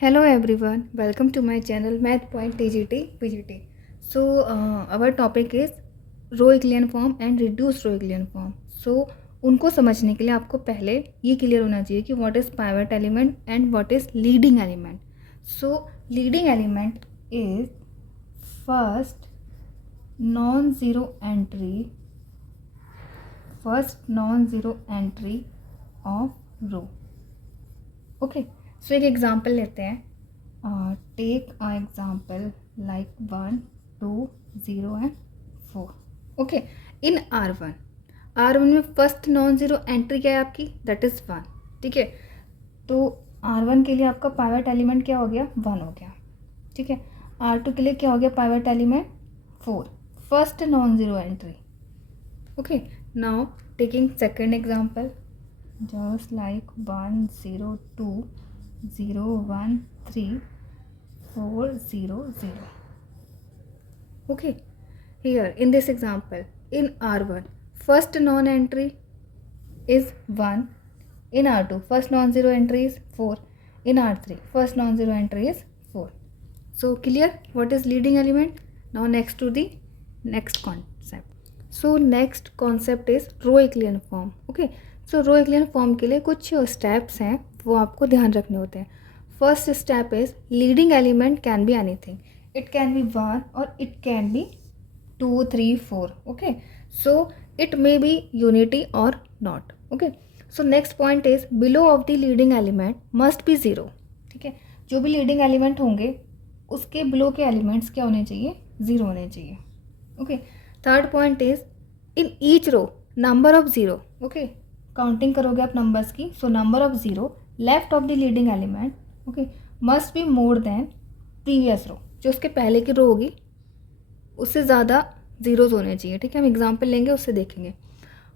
Hello everyone, welcome to my channel Math Point TGT PGT. So our topic is row echelon form and reduce row echelon form. So उनको समझने के लिए आपको पहले ये clear होना चाहिए कि what is pivot element and what is leading element. So leading element is first non zero entry of row. Okay, so एक एग्जांपल लेते हैं. Take a example like 1, 2, 0 and 4. Okay, in R1 में first non zero entry क्या है आपकी, that is 1. ठीक है, तो R1 के लिए आपका पाइवट एलिमेंट क्या हो गया, 1 हो गया. ठीक है, R2 के लिए क्या हो गया pivot element, 4. First non zero entry. Okay, now taking second example just like 1, 0, 2, 0, 1, 3, 4, 0, 0. Okay, here in this example in R1 first non entry is 1, in R2 first non zero entry is 4, in R3 first non zero entry is 4. So clear what is leading element. Now next to the next concept. So next concept is row echelon form. Okay, so row echelon form के लिए कुछ steps हैं वो आपको ध्यान रखने होते हैं. First step is leading element can be anything. It can be 1 और it can be 2, 3, 4. Okay, so it may be unity और not. Okay, so next point is below of the leading element must be zero. ठीक है, जो भी leading element होंगे उसके below के elements क्या होने चाहिए, ज़ीरो होने चाहिए. Okay, third point is in each row number of zero. Okay, counting करोगे आप नंबर्स की, so number of zero left of the leading element okay must be more than previous row. जो उसके पहले की रो होगी उससे ज़्यादा ज़ीरोज़ होने चाहिए. ठीक है, हम एग्जांपल लेंगे उससे देखेंगे.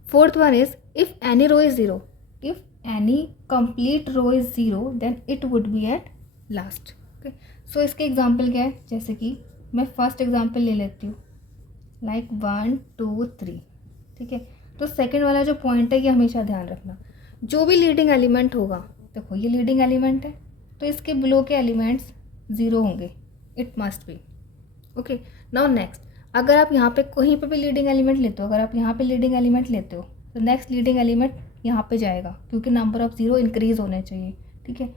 Fourth one is if any row is zero, if any complete row is zero then it would be at last. Okay, so इसके एग्जाम्पल क्या है, जैसे कि मैं फर्स्ट एग्जाम्पल ले लेती हूँ लाइक 1, 2, 3. ठीक है, तो सेकंड वाला जो पॉइंट है ये हमेशा ध्यान रखना. जो भी लीडिंग एलिमेंट होगा, देखो ये लीडिंग एलिमेंट है तो इसके बिलो के एलिमेंट्स ज़ीरो होंगे, it must B. Okay, now next, अगर आप यहाँ पे कहीं पे भी लीडिंग एलिमेंट लेते हो, अगर आप यहाँ पे लीडिंग एलिमेंट लेते हो तो नेक्स्ट लीडिंग एलिमेंट यहाँ पे जाएगा क्योंकि नंबर ऑफ ज़ीरो इंक्रीज होने चाहिए. ठीक है,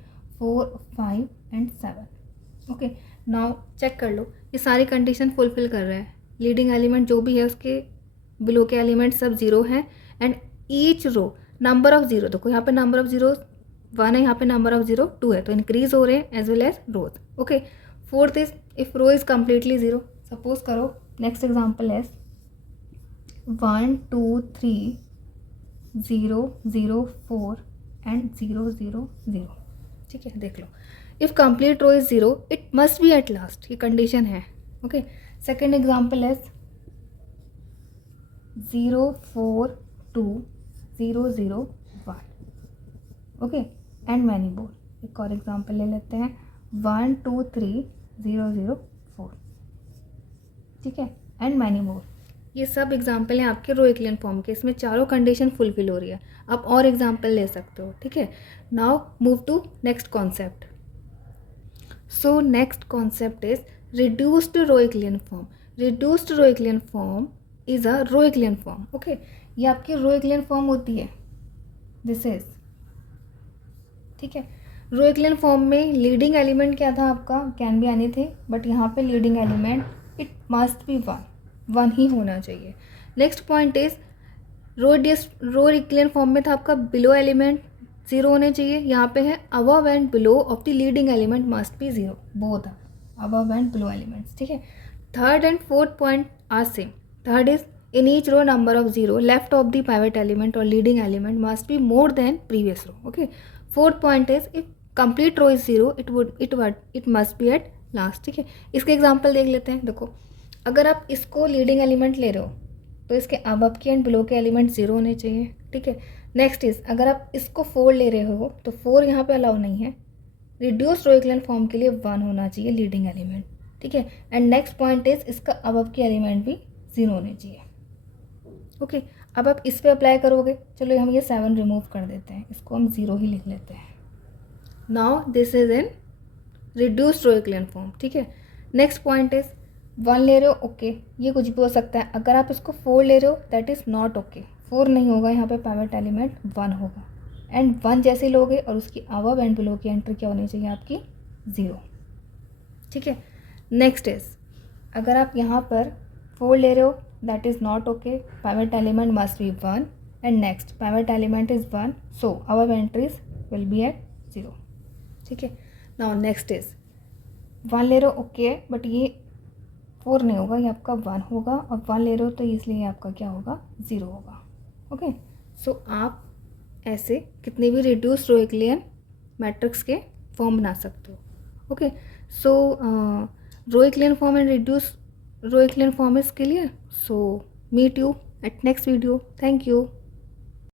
4, 5 एंड 7. ओके, नाउ चेक कर लो ये सारी कंडीशन फुलफिल कर रहा है. लीडिंग एलिमेंट जो भी है उसके बिलो के एलिमेंट सब ज़ीरो हैं and each row number of zero, देखो यहाँ पे नंबर ऑफ ज़ीरो 1 है, यहाँ पे नंबर ऑफ ज़ीरो 2 है, तो इंक्रीज हो रहे हैं as well as rows. Okay, fourth is if row is completely zero. Suppose करो नेक्स्ट एग्जांपल है 1, 2, 3, 0, 0, 4 एंड 0, 0, 0. ठीक है, देख लो if complete row is zero it must be at last, ये कंडीशन है. ओके, सेकेंड एग्जाम्पल है 0, 4, 2, 0, 0, 1. Okay, and many more. एक और एग्जांपल ले लेते हैं 1, 2, 3, 0, 0, 4. ठीक है, एंड मैनी मोर. ये सब एग्जांपल हैं आपके रो इक्लियन फॉर्म के, इसमें चारों कंडीशन फुलफिल हो रही है. आप और एग्जांपल ले सकते हो. ठीक है, now move to next concept. So next concept is reduced row echelon form. Reduced row echelon form is a row echelon form. Okay, ये आपकी रो इक्लियन फॉर्म होती है, दिस इज. ठीक है, रो इक्लियन फॉर्म में लीडिंग एलिमेंट क्या था आपका, कैन बी एनीथिंग, बट यहाँ पे leading element it must be 1 ही होना चाहिए. Next point is row echelon form में था आपका बिलो एलिमेंट ज़ीरो होने चाहिए, यहाँ पे है above and below of the leading element must be zero, both above and below elements. ठीक है, third and fourth point are same. Third is in each row number of zero left of the pivot element or leading element must be more than previous row. Okay. Fourth point is if complete row is zero it must be at last. ठीक है, इसके example देख लेते हैं. देखो अगर आप इसको लीडिंग एलिमेंट ले रहे हो तो इसके अबव के एंड बिलो के एलिमेंट ज़ीरो होने चाहिए. ठीक है, नेक्स्ट इज अगर आप इसको 4 ले रहे हो तो 4 यहाँ पे अलाउ नहीं है. रिड्यूस रो इक्लियन फॉर्म के लिए 1 होना चाहिए लीडिंग एलिमेंट. ठीक है, एंड नेक्स्ट पॉइंट इज इसका अबव के एलिमेंट भी 0 होने चाहिए. ओके, अब आप इस पे अप्लाई करोगे, चलो हम ये 7 रिमूव कर देते हैं, इसको हम 0 ही लिख लेते हैं. Now this is in reduced row echelon form, ठीक है। नेक्स्ट पॉइंट इज 1 ले रहे हो, ओके, ये कुछ भी हो सकता है। अगर आप इसको 4 ले रहे हो दैट इज़ नॉट ओके, 4 नहीं होगा, यहाँ पे पाइवेट एलिमेंट 1 होगा। एंड 1 जैसे लोगे और उसकी अबव एंड बिलो की एंट्री क्या होनी चाहिए आपकी 0, ठीक है। नेक्स्ट इज अगर आप यहाँ पर 4 ले रहे हो that is not okay, pivot element must be 1 and next pivot element is 1, so above entries will be at 0, ठीक है। नाउ नेक्स्ट इज 1 ले रहे हो, ओके, बट ये 4 नहीं होगा, ये आपका 1 होगा, और 1 ले रहे हो तो इसलिए आपका क्या होगा 0 होगा, ओके। सो आप ऐसे कितने भी रिड्यूस रोइक्लियन मैट्रिक्स के फॉर्म बना सकते हो, okay. So row echelon form and reduce row echelon form is clear. So meet you at next video, thank you.